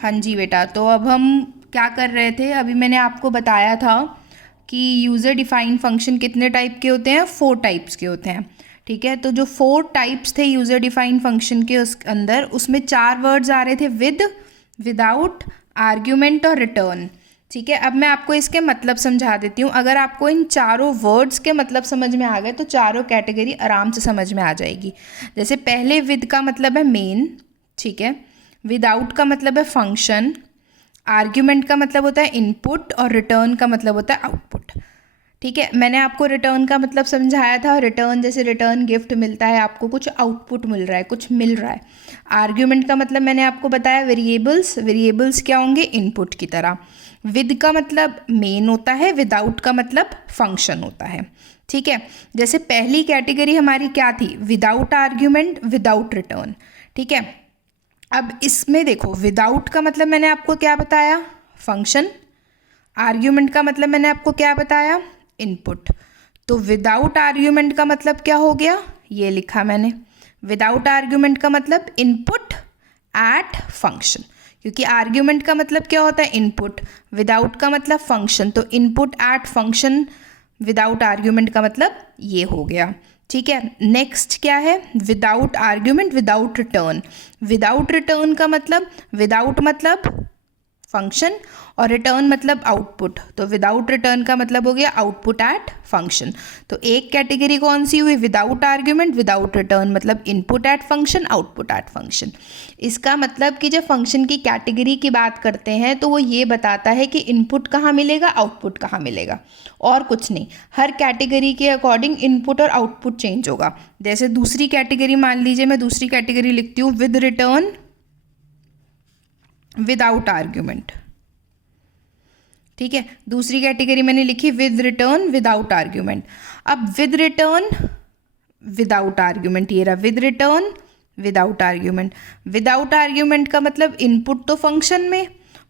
हाँ जी बेटा, तो अब हम क्या कर रहे थे, अभी मैंने आपको बताया था कि यूज़र डिफाइंड फंक्शन कितने टाइप के होते हैं, 4 टाइप्स के होते हैं। ठीक है, तो जो 4 टाइप्स थे यूज़र डिफाइंड फंक्शन के उस अंदर, उसमें 4 वर्ड्स आ रहे थे, विद, विदाउट, आर्ग्यूमेंट और रिटर्न। ठीक है, अब मैं आपको इसके मतलब समझा देती हूँ। अगर आपको इन चारों वर्ड्स के मतलब समझ में आ गए तो चारों कैटेगरी आराम से समझ में आ जाएगी। जैसे पहले विद का मतलब है मेन, ठीक है, विदाउट का मतलब है फंक्शन, आर्ग्यूमेंट का मतलब होता है इनपुट और रिटर्न का मतलब होता है आउटपुट। ठीक है, मैंने आपको रिटर्न का मतलब समझाया था। रिटर्न जैसे रिटर्न गिफ्ट मिलता है, आपको कुछ आउटपुट मिल रहा है, कुछ मिल रहा है। आर्ग्यूमेंट का मतलब मैंने आपको बताया वेरिएबल्स, वेरिएबल्स क्या होंगे, इनपुट की तरह। विद का मतलब मेन होता है, विदाउट का मतलब फंक्शन होता है। ठीक है, जैसे पहली कैटेगरी हमारी क्या थी, विदाउट आर्ग्यूमेंट, विदाउट रिटर्न। ठीक है, अब इसमें देखो, विदाउट का मतलब मैंने आपको क्या बताया, फंक्शन। आर्ग्यूमेंट का मतलब मैंने आपको क्या बताया, इनपुट। तो विदाउट आर्ग्यूमेंट का मतलब क्या हो गया, ये लिखा मैंने। विदाउट आर्ग्यूमेंट का मतलब इनपुट एट फंक्शन, क्योंकि आर्ग्यूमेंट का मतलब क्या होता है, इनपुट। विदाउट का मतलब फंक्शन, तो input at function without argument का मतलब ये हो गया। ठीक है, नेक्स्ट क्या है, without argument, without return. Without return का मतलब, विदाउट मतलब फंक्शन और रिटर्न मतलब आउटपुट, तो विदाउट रिटर्न का मतलब हो गया आउटपुट एट फंक्शन। तो एक कैटेगरी कौन सी हुई, विदाउट आर्ग्यूमेंट, विदाउट रिटर्न, मतलब input at function, output at function. इसका मतलब कि जब फंक्शन की कैटेगरी की बात करते हैं तो वो ये बताता है कि इनपुट कहाँ मिलेगा, आउटपुट कहाँ मिलेगा, और कुछ नहीं। हर कैटेगरी के अकॉर्डिंग इनपुट और आउटपुट चेंज होगा। जैसे दूसरी कैटेगरी मान लीजिए, मैं दूसरी कैटेगरी लिखती हूँ, विद रिटर्न, विदाउट आर्ग्यूमेंट। ठीक है, दूसरी कैटेगरी मैंने लिखी विद रिटर्न, विदाउट आर्ग्यूमेंट। अब विद रिटर्न, विदाउट आर्ग्यूमेंट, ये रहा with return, without argument. Without argument का मतलब इनपुट तो फंक्शन में,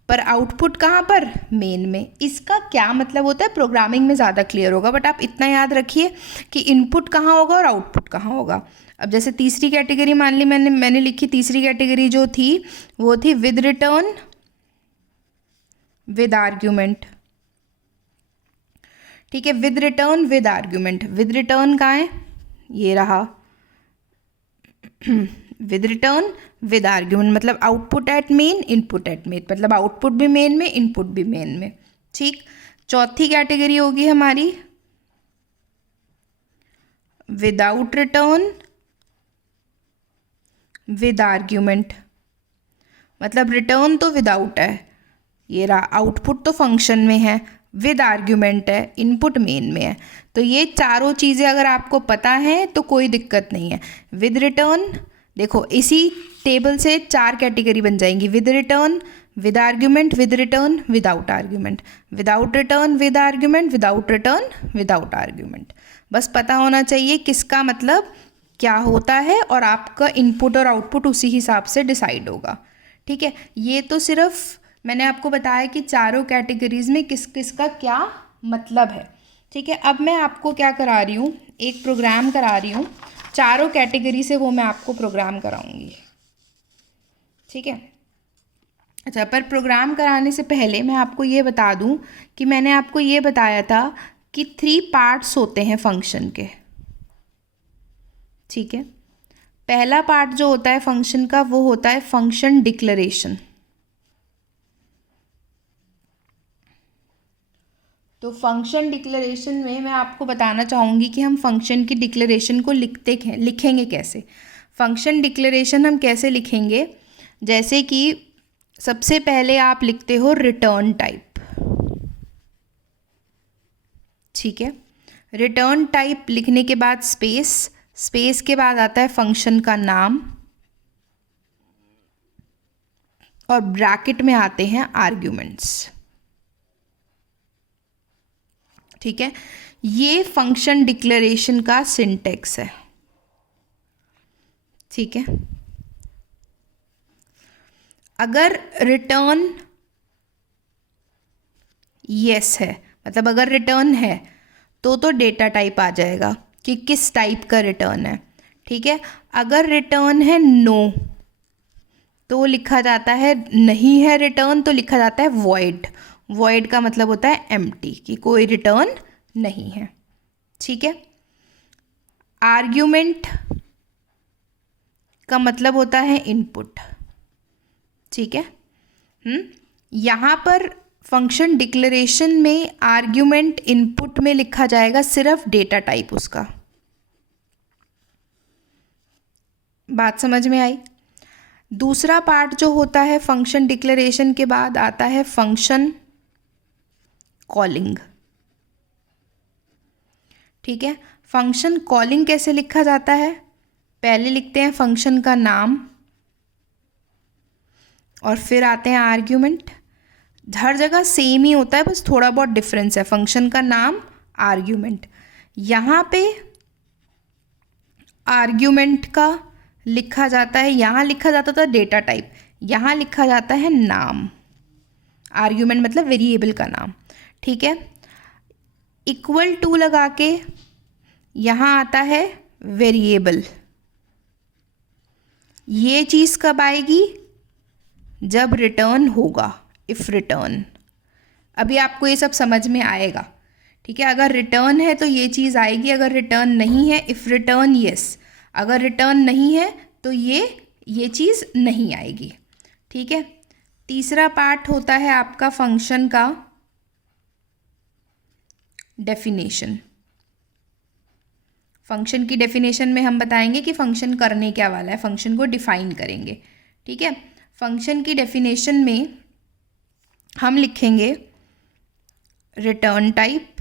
पर आउटपुट कहाँ पर, मेन में। इसका क्या मतलब होता है, प्रोग्रामिंग में ज़्यादा क्लियर होगा, बट आप इतना याद रखिए कि इनपुट कहाँ होगा और आउटपुट कहाँ होगा। अब जैसे तीसरी कैटेगरी मान ली मैंने लिखी, तीसरी कैटेगरी जो थी वो थी विद रिटर्न, विद आर्ग्यूमेंट। ठीक है, with return, with argument. With return कहाँ है, ये रहा, विद रिटर्न, विद आर्ग्यूमेंट, मतलब output at main, input at main, मतलब आउटपुट भी मेन में, इनपुट भी मेन में। ठीक, चौथी कैटेगरी होगी हमारी विदाउट रिटर्न, विद आर्ग्यूमेंट, मतलब रिटर्न तो विदाउट है, ये रहा, आउटपुट तो फंक्शन में है, विद आर्ग्यूमेंट है, इनपुट मेन में है। तो ये चारों चीज़ें अगर आपको पता हैं तो कोई दिक्कत नहीं है। विद रिटर्न, देखो इसी टेबल से 4 कैटेगरी बन जाएंगी, with return, with argument, with return, without argument, without return, with argument, without return, without argument. बस पता होना चाहिए किसका मतलब क्या होता है और आपका इनपुट और आउटपुट उसी हिसाब से डिसाइड होगा। ठीक है, ये तो सिर्फ मैंने आपको बताया कि चारों कैटेगरीज में किस किस का क्या मतलब है। ठीक है, अब मैं आपको क्या करा रही हूँ, एक प्रोग्राम करा रही हूँ चारों कैटेगरी से, वो मैं आपको प्रोग्राम कराऊंगी। ठीक है, अच्छा, पर प्रोग्राम कराने से पहले मैं आपको ये बता दूँ कि मैंने आपको ये बताया था कि 3 पार्ट्स होते हैं फंक्शन के। ठीक है, पहला पार्ट जो होता है फंक्शन का वो होता है फंक्शन डिक्लेरेशन। तो फंक्शन डिक्लेरेशन में मैं आपको बताना चाहूँगी कि हम फंक्शन की डिक्लेरेशन को लिखेंगे कैसे। फंक्शन डिक्लेरेशन हम कैसे लिखेंगे, जैसे कि सबसे पहले आप लिखते हो रिटर्न टाइप। ठीक है, रिटर्न टाइप लिखने के बाद स्पेस, स्पेस के बाद आता है फंक्शन का नाम और ब्रैकेट में आते हैं आर्ग्यूमेंट्स। ठीक है, ये फंक्शन डिक्लेरेशन का सिंटेक्स है। ठीक है, अगर रिटर्न यस है, मतलब अगर रिटर्न है तो डेटा टाइप आ जाएगा कि किस टाइप का रिटर्न है। ठीक है, अगर रिटर्न है नो तो लिखा जाता है, नहीं है रिटर्न तो लिखा जाता है वॉइड। वॉइड का मतलब होता है एम्प्टी, कि कोई रिटर्न नहीं है। ठीक है। आर्ग्यूमेंट का मतलब होता है इनपुट। ठीक है। यहाँ पर फंक्शन डिक्लेरेशन में आर्ग्यूमेंट इनपुट में लिखा जाएगा सिर्फ डेटा टाइप उसका। बात समझ में आई? दूसरा पार्ट जो होता है फंक्शन डिक्लेरेशन के बाद आता है फंक्शन कॉलिंग। ठीक है। फंक्शन कॉलिंग कैसे लिखा जाता है? पहले लिखते हैं फंक्शन का नाम और फिर आते हैं आर्ग्यूमेंट। हर जगह सेम ही होता है, बस थोड़ा बहुत डिफरेंस है। फंक्शन का नाम, आर्ग्यूमेंट। यहाँ पे आर्ग्यूमेंट का लिखा जाता है, यहाँ लिखा जाता था डेटा टाइप, यहाँ लिखा जाता है नाम। आर्ग्यूमेंट मतलब वेरिएबल का नाम। ठीक है। इक्वल टू लगा के यहाँ आता है वेरिएबल। ये चीज़ कब आएगी? जब रिटर्न होगा, इफ़ रिटर्न। अभी आपको ये सब समझ में आएगा। ठीक है। अगर रिटर्न है तो ये चीज़ आएगी, अगर रिटर्न नहीं है, इफ़ रिटर्न येस, अगर रिटर्न नहीं है तो ये चीज़ नहीं आएगी। ठीक है। तीसरा पार्ट होता है आपका फंक्शन का डेफिनेशन। फंक्शन की डेफिनेशन में हम बताएंगे कि फंक्शन करने क्या वाला है, फंक्शन को डिफाइन करेंगे। ठीक है। फंक्शन की डेफिनेशन में हम लिखेंगे रिटर्न टाइप,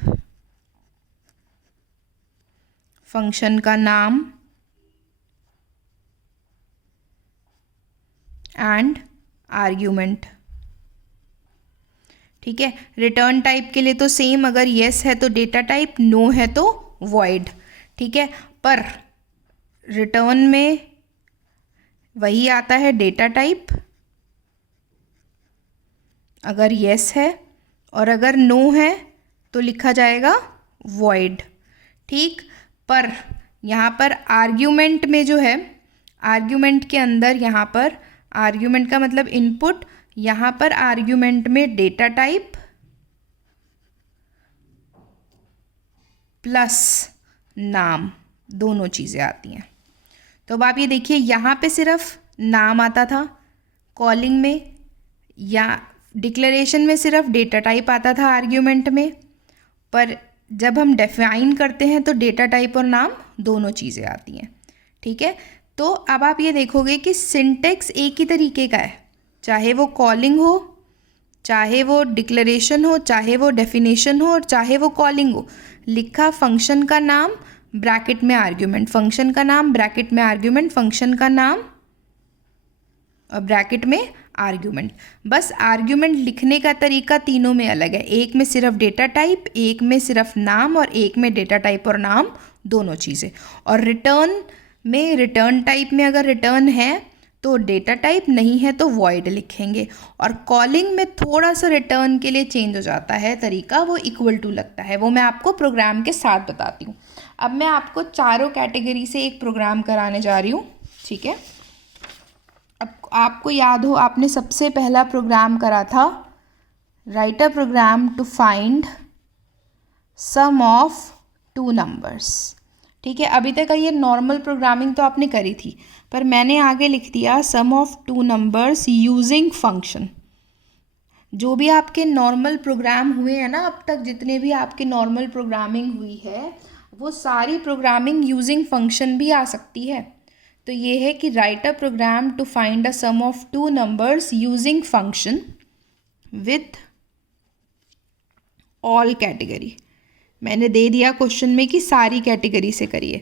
फंक्शन का नाम एंड आर्ग्यूमेंट। ठीक है। रिटर्न टाइप के लिए तो सेम, अगर येस है तो डेटा टाइप, नो है तो वॉइड। ठीक है। पर रिटर्न में वही आता है डेटा टाइप, अगर येस है, और अगर नो है तो लिखा जाएगा वॉइड। ठीक। पर यहाँ पर आर्ग्यूमेंट में जो है, आर्ग्यूमेंट के अंदर यहाँ पर आर्ग्यूमेंट का मतलब इनपुट, यहाँ पर आर्ग्यूमेंट में डेटा टाइप प्लस नाम, दोनों चीज़ें आती हैं। तो अब आप ये देखिए, यहाँ पे सिर्फ नाम आता था कॉलिंग में, या डिक्लेरेशन में सिर्फ डेटा टाइप आता था आर्ग्यूमेंट में, पर जब हम डिफाइन करते हैं तो डेटा टाइप और नाम दोनों चीज़ें आती हैं। ठीक है। तो अब आप ये देखोगे कि सिंटेक्स एक ही तरीके का है, चाहे वो कॉलिंग हो, चाहे वो डिक्लेरेशन हो, चाहे वो डेफिनेशन हो, और चाहे वो कॉलिंग हो। लिखा फंक्शन का नाम ब्रैकेट में आर्ग्यूमेंट, फंक्शन का नाम ब्रैकेट में आर्ग्यूमेंट, फंक्शन का नाम और ब्रैकेट में आर्ग्यूमेंट। बस आर्ग्यूमेंट लिखने का तरीका तीनों में अलग है, एक में सिर्फ डेटा टाइप, एक में सिर्फ नाम, और एक में डेटा टाइप और नाम दोनों चीज़ें। और रिटर्न में, रिटर्न टाइप में अगर रिटर्न है तो डेटा टाइप, नहीं है तो वॉइड लिखेंगे। और कॉलिंग में थोड़ा सा रिटर्न के लिए चेंज हो जाता है तरीका, वो इक्वल टू लगता है, वो मैं आपको प्रोग्राम के साथ बताती हूँ। अब मैं आपको चारों कैटेगरी से एक प्रोग्राम कराने जा रही हूँ। ठीक है। अब आपको याद हो, आपने सबसे पहला प्रोग्राम करा था write a program to find sum of two numbers. ठीक है। अभी तक ये नॉर्मल प्रोग्रामिंग तो आपने करी थी, पर मैंने आगे लिख दिया sum of two numbers using function. जो भी आपके नॉर्मल प्रोग्राम हुए हैं ना अब तक, जितने भी आपके नॉर्मल प्रोग्रामिंग हुई है, वो सारी प्रोग्रामिंग यूजिंग फंक्शन भी आ सकती है। तो ये है कि write a program to find a sum of two numbers using function with all category. मैंने दे दिया क्वेश्चन में कि सारी कैटेगरी से करिए।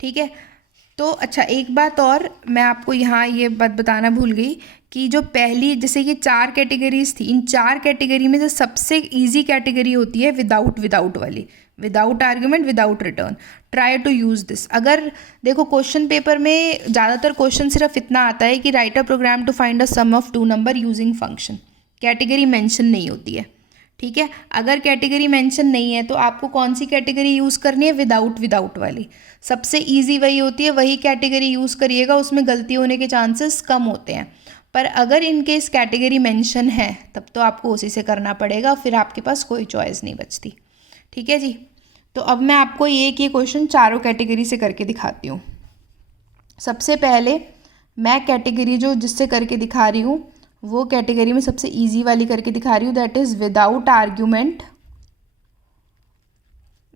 ठीक है। तो अच्छा, एक बात और मैं आपको यहाँ ये बात बताना भूल गई कि जो पहली, जैसे ये 4 कैटेगरीज थी, इन 4 कैटेगरी में जो सबसे इजी कैटेगरी होती है विदाउट वाली, without argument, without return. Try to use this. अगर देखो क्वेश्चन पेपर में ज़्यादातर क्वेश्चन सिर्फ इतना आता है कि write a program to find a sum of two number using function, category mention नहीं होती है। ठीक है। अगर कैटेगरी मेंशन नहीं है तो आपको कौन सी कैटेगरी यूज़ करनी है? विदाउट वाली। सबसे इजी वही होती है, वही कैटेगरी यूज़ करिएगा, उसमें गलती होने के चांसेस कम होते हैं। पर अगर इनके इस कैटेगरी मेंशन है तब तो आपको उसी से करना पड़ेगा, फिर आपके पास कोई चॉइस नहीं बचती। ठीक है जी। तो अब मैं आपको ये क्वेश्चन चारों कैटेगरी से करके दिखाती हूँ। सबसे पहले मैं कैटेगरी जो जिससे करके दिखा रही हूँ वो कैटेगरी में सबसे इजी वाली करके दिखा रही हूँ, that is without argument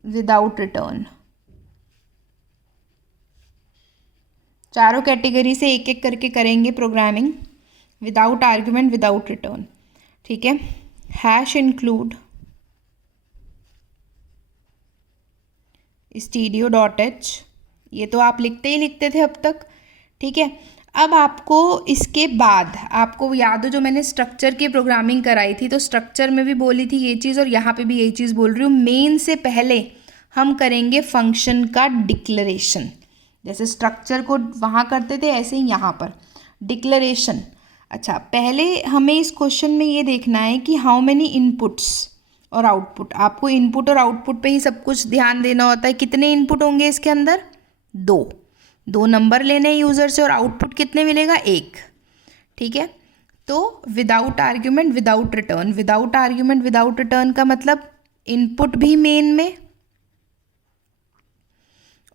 without return. चारों कैटेगरी से एक एक करके करेंगे programming without argument without return. ठीक है। हैश इंक्लूड stdio.h, ये तो आप लिखते ही लिखते थे अब तक। ठीक है। अब आपको इसके बाद आपको याद हो जो मैंने स्ट्रक्चर की प्रोग्रामिंग कराई थी, तो स्ट्रक्चर में भी बोली थी ये चीज़ और यहाँ पे भी यही चीज़ बोल रही हूँ। मेन से पहले हम करेंगे फंक्शन का डिक्लेरेशन। जैसे स्ट्रक्चर को वहाँ करते थे ऐसे ही यहाँ पर डिक्लेरेशन। अच्छा, पहले हमें इस क्वेश्चन में ये देखना है कि हाउ मेनी इनपुट्स और आउटपुट। आपको इनपुट और आउटपुट पे ही सब कुछ ध्यान देना होता है। कितने इनपुट होंगे इसके अंदर? दो नंबर लेने हैं यूज़र से और आउटपुट कितने मिलेगा? 1। ठीक है। तो without argument without return, without argument without return का मतलब इनपुट भी मेन में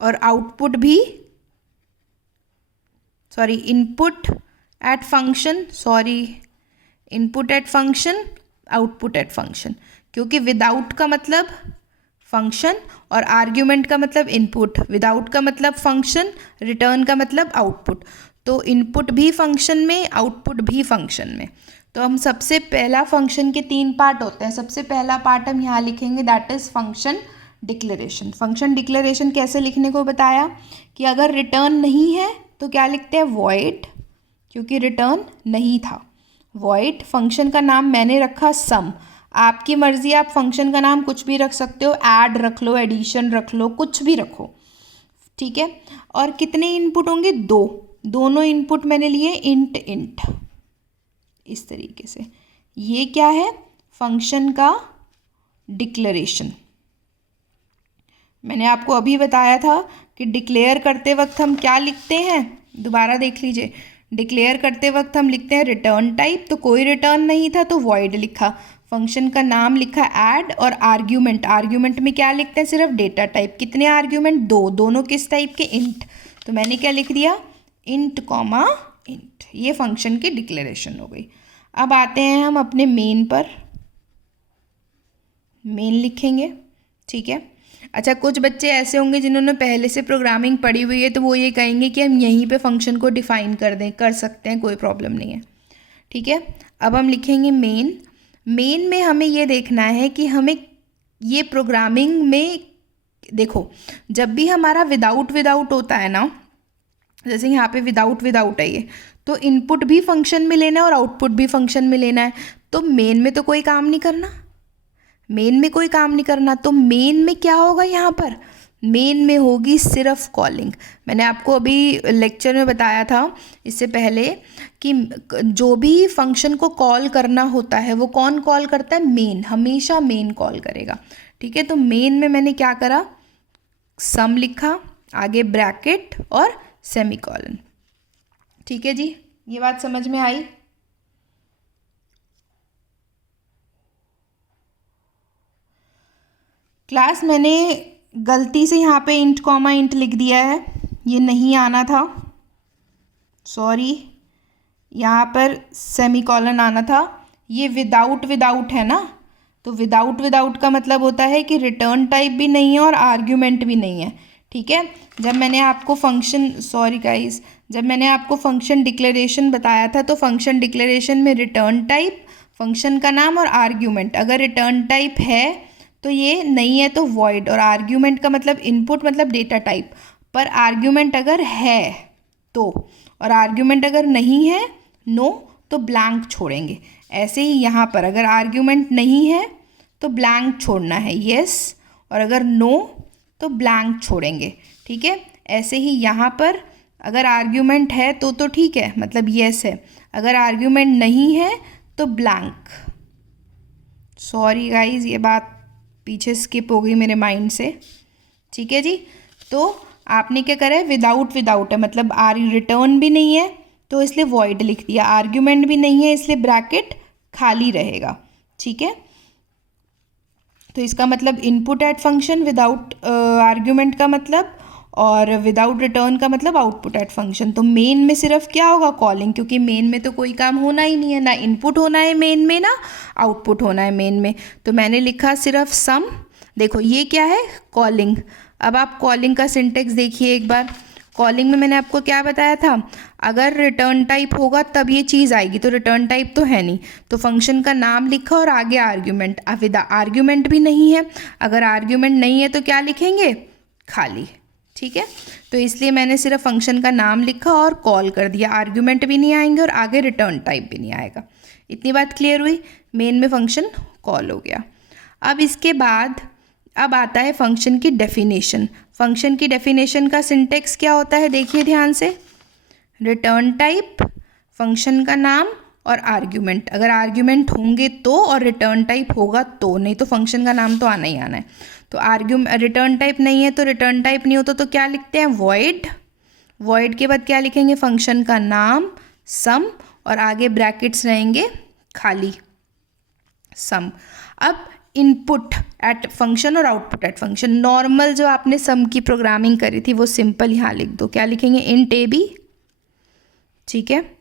और आउटपुट भी, sorry input at function, sorry input at function, output at function, क्योंकि विदाउट का मतलब फंक्शन और आर्ग्यूमेंट का मतलब इनपुट, विदाउट का मतलब फंक्शन, रिटर्न का मतलब आउटपुट। तो इनपुट भी फंक्शन में, आउटपुट भी फंक्शन में। तो हम सबसे पहला फंक्शन के 3 पार्ट होते हैं। सबसे पहला पार्ट हम यहाँ लिखेंगे that is function declaration. Function declaration कैसे लिखने को बताया कि अगर रिटर्न नहीं है तो क्या लिखते हैं? वॉइड, क्योंकि रिटर्न नहीं था। वॉइड, फंक्शन का नाम मैंने रखा सम, आपकी मर्जी, आप फंक्शन का नाम कुछ भी रख सकते हो, ऐड रख लो, एडिशन रख लो, कुछ भी रखो। ठीक है। और कितने इनपुट होंगे? 2। दोनों इनपुट मैंने लिए इंट इंट, इस तरीके से। ये क्या है? फंक्शन का डिक्लेरेशन। मैंने आपको अभी बताया था कि डिक्लेयर करते वक्त हम क्या लिखते हैं, दोबारा देख लीजिए। डिक्लेयर करते वक्त हम लिखते हैं रिटर्न टाइप, तो कोई रिटर्न नहीं था तो वॉइड लिखा, फंक्शन का नाम लिखा ऐड, और आर्ग्यूमेंट, आर्ग्यूमेंट में क्या लिखते हैं? सिर्फ डेटा टाइप। कितने आर्ग्यूमेंट? 2। दोनों किस टाइप के? इंट। तो मैंने क्या लिख दिया? Int comma int. ये फंक्शन की डिक्लेरेशन हो गई। अब आते हैं हम अपने मेन पर, मेन लिखेंगे। ठीक है। अच्छा, कुछ बच्चे ऐसे होंगे जिन्होंने पहले से प्रोग्रामिंग पढ़ी हुई है, तो वो ये कहेंगे कि हम यहीं पे फंक्शन को डिफ़ाइन कर दें, कर सकते हैं, कोई प्रॉब्लम नहीं है। ठीक है। अब हम लिखेंगे मेन। मेन में हमें ये देखना है कि हमें ये प्रोग्रामिंग में, देखो जब भी हमारा विदाउट विदाउट होता है ना, जैसे यहाँ पे विदाउट विदाउट है ये, तो इनपुट भी फंक्शन में लेना है और आउटपुट भी फंक्शन में लेना है। तो मेन में तो कोई काम नहीं करना, मेन में कोई काम नहीं करना। तो मेन में क्या होगा? यहाँ पर मेन में होगी सिर्फ कॉलिंग। मैंने आपको अभी लेक्चर में बताया था इससे पहले कि जो भी फंक्शन को कॉल करना होता है वो कौन कॉल करता है? मेन, हमेशा मेन कॉल करेगा। ठीक है। तो मेन में मैंने क्या करा? सम लिखा, आगे ब्रैकेट और सेमीकोलन। ठीक है जी, ये बात समझ में आई? क्लास मैंने गलती से यहाँ पे इंट कॉमा इंट लिख दिया है, ये नहीं आना था, सॉरी। यहाँ पर सेमीकोलन आना था। ये विदाउट विदाउट है ना, तो विदाउट विदाउट का मतलब होता है कि रिटर्न टाइप भी नहीं है और आर्ग्यूमेंट भी नहीं है। ठीक है। जब मैंने आपको फंक्शन, सॉरी गाइस, जब मैंने आपको फंक्शन डिक्लेरेशन बताया था, तो फंक्शन डिक्लेरेशन में रिटर्न टाइप, फंक्शन का नाम और आर्ग्यूमेंट, अगर रिटर्न टाइप है तो ये, नहीं है तो वॉइड, और आर्ग्यूमेंट का मतलब इनपुट मतलब डेटा टाइप। पर आर्ग्यूमेंट अगर है तो, और आर्ग्यूमेंट अगर नहीं है, नो, तो ब्लैंक छोड़ेंगे। ऐसे ही यहाँ पर अगर आर्ग्यूमेंट नहीं है तो ब्लैंक छोड़ना है, यस, और अगर नो तो ब्लैंक छोड़ेंगे। ठीक है। ऐसे ही यहाँ पर अगर आर्ग्यूमेंट है तो ठीक है, मतलब यस है, अगर आर्ग्यूमेंट नहीं है तो ब्लैंक। सॉरी गाइज, ये बात पीछे स्किप हो गई मेरे माइंड से। ठीक है जी। तो आपने क्या करा है? विदाउट विदाउट है, मतलब रिटर्न भी नहीं है, तो इसलिए वॉइड लिख दिया। आर्ग्यूमेंट भी नहीं है इसलिए ब्रैकेट खाली रहेगा। ठीक है, तो इसका मतलब input at function without argument का मतलब, और विदाउट रिटर्न का मतलब आउटपुट एट फंक्शन। तो मेन में सिर्फ क्या होगा, कॉलिंग, क्योंकि मेन में तो कोई काम होना ही नहीं है, ना इनपुट होना है मेन में ना आउटपुट होना है मेन में। तो मैंने लिखा सिर्फ सम। देखो ये क्या है, कॉलिंग। अब आप कॉलिंग का सिंटेक्स देखिए एक बार। कॉलिंग में मैंने आपको क्या बताया था, अगर रिटर्न टाइप होगा तब ये चीज़ आएगी, तो रिटर्न टाइप तो है नहीं, तो फंक्शन का नाम लिखा और आगे आर्ग्यूमेंट। अब आर्ग्यूमेंट भी नहीं है, अगर आर्ग्यूमेंट नहीं है तो क्या लिखेंगे, खाली। ठीक है, तो इसलिए मैंने सिर्फ फंक्शन का नाम लिखा और कॉल कर दिया, आर्ग्यूमेंट भी नहीं आएंगे और आगे रिटर्न टाइप भी नहीं आएगा। इतनी बात क्लियर हुई, मेन में फंक्शन कॉल हो गया। अब इसके बाद अब आता है फंक्शन की डेफिनेशन। फंक्शन की डेफिनेशन का सिंटेक्स क्या होता है, देखिए ध्यान से। रिटर्न टाइप, फंक्शन का नाम और आर्ग्यूमेंट। अगर आर्ग्यूमेंट होंगे तो, और रिटर्न टाइप होगा तो, नहीं तो फंक्शन का नाम तो आना ही आना है। तो रिटर्न टाइप नहीं है तो रिटर्न टाइप नहीं होता तो क्या लिखते हैं, वॉइड। वॉइड के बाद क्या लिखेंगे, फंक्शन का नाम सम, और आगे ब्रैकेट्स रहेंगे खाली, सम। अब इनपुट एट फंक्शन और आउटपुट एट फंक्शन, नॉर्मल जो आपने सम की प्रोग्रामिंग करी थी वो सिंपल यहाँ लिख दो। क्या लिखेंगे, इंट ए बी। ठीक है,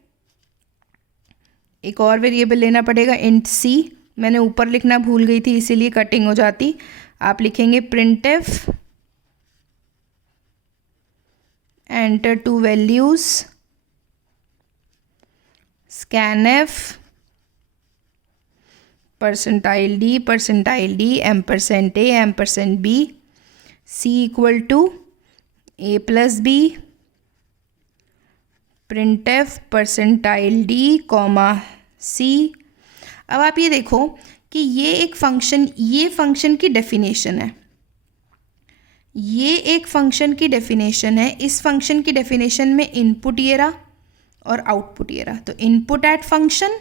एक और वेरिएबल लेना पड़ेगा, इंट सी। मैंने ऊपर लिखना भूल गई थी इसीलिए कटिंग हो जाती। आप लिखेंगे printf, enter two values, scanf, percentile D, ampersand A, ampersand B, C equal to A plus B, printf percentile D comma C. अब आप ये देखो कि ये एक फंक्शन, ये फंक्शन की डेफिनेशन है, ये एक फंक्शन की डेफिनेशन है। इस फंक्शन की डेफिनेशन में इनपुट ये रहा और आउटपुट ये रहा। तो input at function,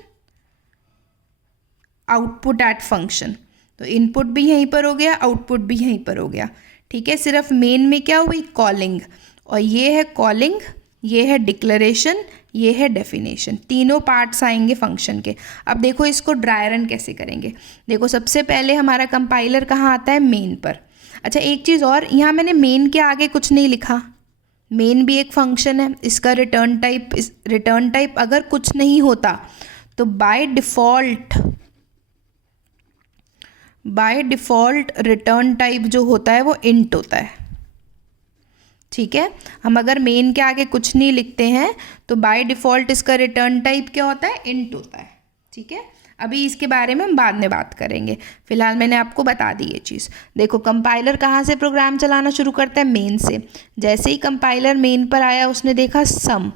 output at function, तो इनपुट भी यहीं पर हो गया, आउटपुट भी यहीं पर हो गया। ठीक है, सिर्फ मेन में क्या हुई, कॉलिंग, और ये है कॉलिंग, ये है डिक्लेरेशन, ये है डेफिनेशन, तीनों पार्ट्स आएंगे फंक्शन के। अब देखो इसको ड्राई रन कैसे करेंगे। देखो सबसे पहले हमारा कंपाइलर कहाँ आता है, मेन पर। अच्छा एक चीज़ और, यहाँ मैंने मेन के आगे कुछ नहीं लिखा। मेन भी एक फंक्शन है, इसका रिटर्न टाइप अगर कुछ नहीं होता तो बाय डिफ़ॉल्ट रिटर्न टाइप जो होता है वो इंट होता है। ठीक है, हम अगर मेन के आगे कुछ नहीं लिखते हैं तो बाय डिफ़ॉल्ट इसका रिटर्न टाइप क्या होता है, इंट होता है। ठीक है, अभी इसके बारे में हम बाद में बात करेंगे, फिलहाल मैंने आपको बता दी ये चीज़। देखो कंपाइलर कहाँ से प्रोग्राम चलाना शुरू करता है, मेन से। जैसे ही कंपाइलर मेन पर आया उसने देखा सम,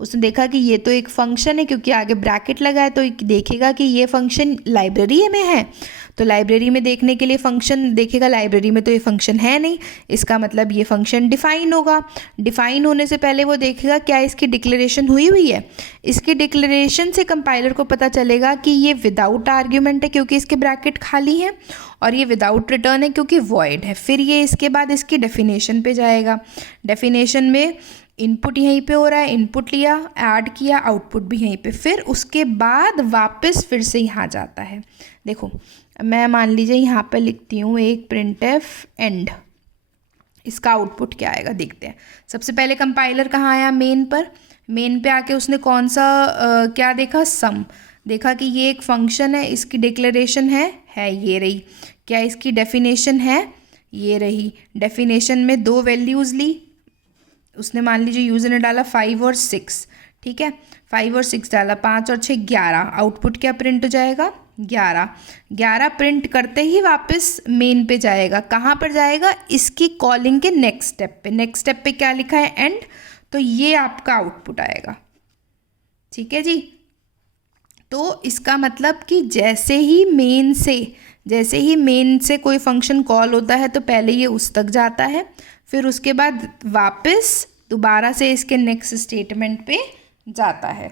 उसने देखा कि ये तो एक फंक्शन है, क्योंकि आगे ब्रैकेट लगा है तो देखेगा कि ये फंक्शन लाइब्रेरी में है, तो लाइब्रेरी में देखने के लिए फंक्शन देखेगा, लाइब्रेरी में तो ये फंक्शन है नहीं, इसका मतलब ये फंक्शन डिफ़ाइन होगा। डिफ़ाइन होने से पहले वो देखेगा क्या इसकी डिक्लेरेशन हुई है। इसकी डिक्लेरेशन से कंपाइलर को पता चलेगा कि ये विदाउट आर्ग्यूमेंट है क्योंकि इसके ब्रैकेट खाली हैं, और ये विदाउट रिटर्न है क्योंकि वॉइड है। फिर ये इसके बाद इसकी डेफिनेशन पे जाएगा। डेफिनेशन में इनपुट यहीं पे हो रहा है, इनपुट लिया, ऐड किया, आउटपुट भी यहीं पे, फिर उसके बाद वापस फिर से यहाँ जाता है। देखो मैं मान लीजिए यहाँ पे लिखती हूँ एक प्रिंटफ एंड, इसका आउटपुट क्या आएगा देखते हैं। सबसे पहले कंपाइलर कहाँ आया, मेन पर। मेन पे आके उसने कौन सा क्या देखा, सम देखा कि ये एक फंक्शन है, इसकी डिक्लेरेशन है ये रही। क्या इसकी डेफिनेशन है, ये रही। डेफिनेशन में दो वैल्यूज़ ली उसने, मान लीजिए यूज़र ने डाला 5 और 6। ठीक है, 5 और 6 डाला, 5 और 6 11। आउटपुट क्या प्रिंट हो जाएगा, 11। 11 प्रिंट करते ही वापस मेन पे जाएगा। कहाँ पर जाएगा, इसकी कॉलिंग के नेक्स्ट स्टेप पे। नेक्स्ट स्टेप पे क्या लिखा है, एंड, तो ये आपका आउटपुट आएगा। ठीक है जी, तो इसका मतलब कि जैसे ही मेन से कोई फंक्शन कॉल होता है तो पहले ये उस तक जाता है, फिर उसके बाद वापस दोबारा से इसके नेक्स्ट स्टेटमेंट पे जाता है।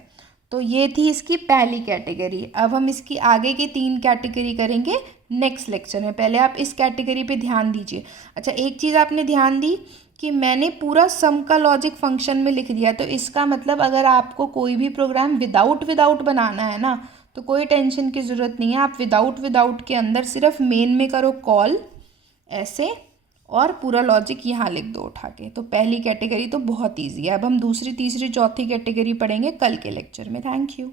तो ये थी इसकी पहली कैटेगरी। अब हम इसकी आगे की 3 कैटेगरी करेंगे नेक्स्ट लेक्चर में। पहले आप इस कैटेगरी पे ध्यान दीजिए। अच्छा एक चीज़ आपने ध्यान दी कि मैंने पूरा सम का लॉजिक फंक्शन में लिख दिया। तो इसका मतलब अगर आपको कोई भी प्रोग्राम विदाउट बनाना है ना, तो कोई टेंशन की ज़रूरत नहीं है। आप विदाउट के अंदर सिर्फ मेन में करो कॉल ऐसे, और पूरा लॉजिक यहाँ लिख दो उठा के। तो पहली कैटेगरी तो बहुत ईजी है। अब हम दूसरी, तीसरी, चौथी कैटेगरी पढ़ेंगे कल के लेक्चर में। Thank you.